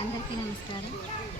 అందరికీ నమస్కారం.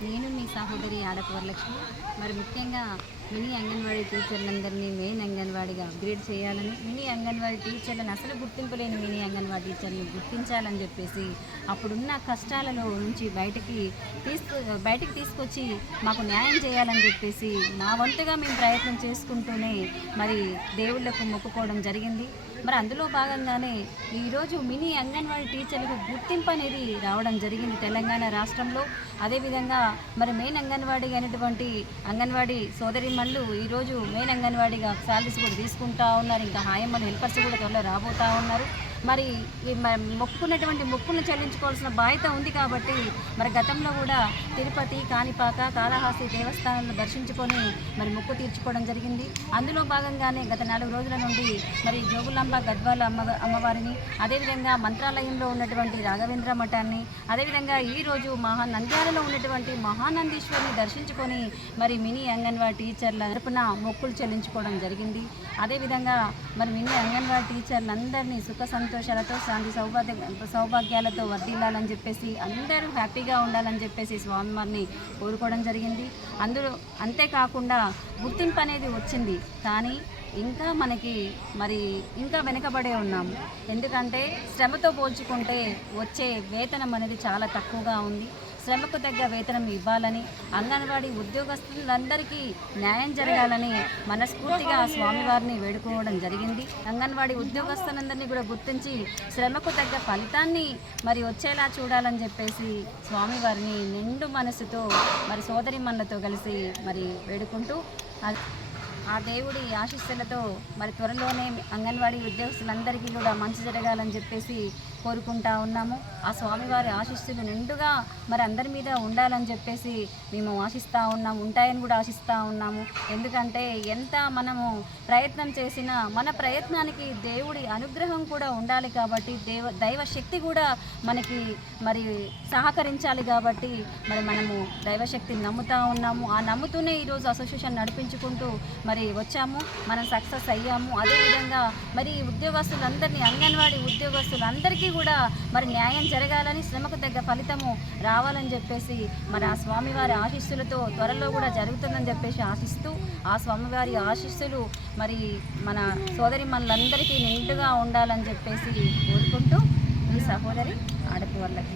నేను మీ సహోదరి ఆడపు వరలక్ష్మి. మరి ముఖ్యంగా మినీ అంగన్వాడీ టీచర్లందరినీ మెయిన్ అంగన్వాడీగా అప్గ్రేడ్ చేయాలని మినీ అంగన్వాడీ టీచర్లను అసలు గుర్తింపు లేని మినీ అంగన్వాడీ టీచర్ని గుర్తించాలని చెప్పేసి అప్పుడున్న కష్టాలలో నుంచి బయటికి తీసుకు బయటికి తీసుకొచ్చి మాకు న్యాయం చేయాలని చెప్పేసి మా వంతుగా మేము ప్రయత్నం చేసుకుంటూనే మరి దేవుళ్ళకు మొక్కుకోవడం జరిగింది. మరి అందులో భాగంగానే ఈరోజు మినీ అంగన్వాడీ టీచర్లకు గుర్తింపు అనేది రావడం జరిగింది తెలంగాణ రాష్ట్రంలో. అదేవిధంగా మరి మెయిన్ అంగన్వాడీ అయినటువంటి అంగన్వాడీ సోదరి మళ్ళు ఈరోజు మెయిన్ అంగన్వాడీగా శాలరీస్ కూడా తీసుకుంటా ఉన్నారు. ఇంకా హాయమ్మలు హెల్పర్స్ కూడా త్వరలో రాబోతూ ఉన్నారు. మరి ఈ మ- మొక్కుకున్నటువంటి మొక్కులను చెల్లించుకోవాల్సిన బాధ్యత ఉంది కాబట్టి మరి గతంలో కూడా తిరుపతి కాణిపాక కాళహాస్తి దేవస్థానంలో దర్శించుకొని మరి మొక్కు తీర్చుకోవడం జరిగింది. అందులో భాగంగానే గత నాలుగు రోజుల నుండి మరి జోగులాంబ గద్వాల అమ్మ అమ్మవారిని అదేవిధంగా మంత్రాలయంలో ఉన్నటువంటి రాఘవేంద్ర మఠాన్ని అదేవిధంగా ఈరోజు మహా నంద్యాలలో ఉన్నటువంటి మహానందీశ్వరిని దర్శించుకొని మరి మినీ అంగన్వాడీ టీచర్ల తరపున మొక్కులు చెల్లించుకోవడం జరిగింది. అదేవిధంగా మరి మినీ అంగన్వాడీ టీచర్లందరినీ సుఖ సంతోషాలతో శాంతి సౌభాగ్య సౌభాగ్యాలతో వర్ధిల్లాలని చెప్పేసి అందరూ హ్యాపీగా ఉండాలని చెప్పేసి స్వామివారిని కోరుకోవడం జరిగింది. అందులో అంతేకాకుండా గుర్తింపు అనేది వచ్చింది. కానీ ఇంకా మనకి మరి ఇంకా వెనుకబడే ఉన్నాము ఎందుకంటే శ్రమతో పోల్చుకుంటే వచ్చే వేతనం అనేది చాలా తక్కువగా ఉంది. శ్రమకు తగ్గ వేతనం ఇవ్వాలని అంగన్వాడీ ఉద్యోగస్తులందరికీ న్యాయం జరగాలని మనస్ఫూర్తిగా స్వామివారిని వేడుకోవడం జరిగింది. అంగన్వాడీ ఉద్యోగస్తులందరినీ కూడా గుర్తించి శ్రమకు తగ్గ ఫలితాన్ని మరి వచ్చేలా చూడాలని చెప్పేసి స్వామివారిని నిండు మనసుతో మరి సోదరి కలిసి మరి వేడుకుంటూ ఆ- దేవుడి ఆశీస్సులతో మరి త్వరలోనే అంగన్వాడీ ఉద్యోగస్తులందరికీ కూడా మంచి జరగాలని చెప్పేసి కోరుకుంటా ఉన్నాము. ఆ స్వామివారి ఆశీస్సులు నిండుగా మరి అందరి మీద ఉండాలని చెప్పేసి మేము ఆశిస్తూ ఉన్నాము ఉంటాయని కూడా ఆశిస్తూ ఉన్నాము. ఎందుకంటే ఎంత మనము ప్రయత్నం చేసినా మన ప్రయత్నానికి దేవుడి అనుగ్రహం కూడా ఉండాలి కాబట్టి దేవ దైవ శక్తి కూడా మనకి మరి సహకరించాలి కాబట్టి మరి మనము దైవశక్తిని నమ్ముతా ఉన్నాము. ఆ నమ్ముతూనే ఈరోజు అసోసియేషన్ నడిపించుకుంటూ మరి వచ్చాము మనం సక్సెస్ అయ్యాము. అదేవిధంగా మరి ఉద్యోగస్తులందరినీ అంగన్వాడీ ఉద్యోగస్తులందరికీ కూడా మరి న్యాయం జరగాలని శ్రమకు తగ్గ ఫలితము రావాలని చెప్పేసి మరి ఆ స్వామివారి ఆశీస్సులతో త్వరలో కూడా జరుగుతుందని చెప్పేసి ఆశిస్తూ ఆ స్వామివారి ఆశీస్సులు మరి మన సోదరి మనలందరికీ నిండుగా ఉండాలని చెప్పేసి కోరుకుంటూ ఈ సహోదరి ఆడపి వాళ్ళకి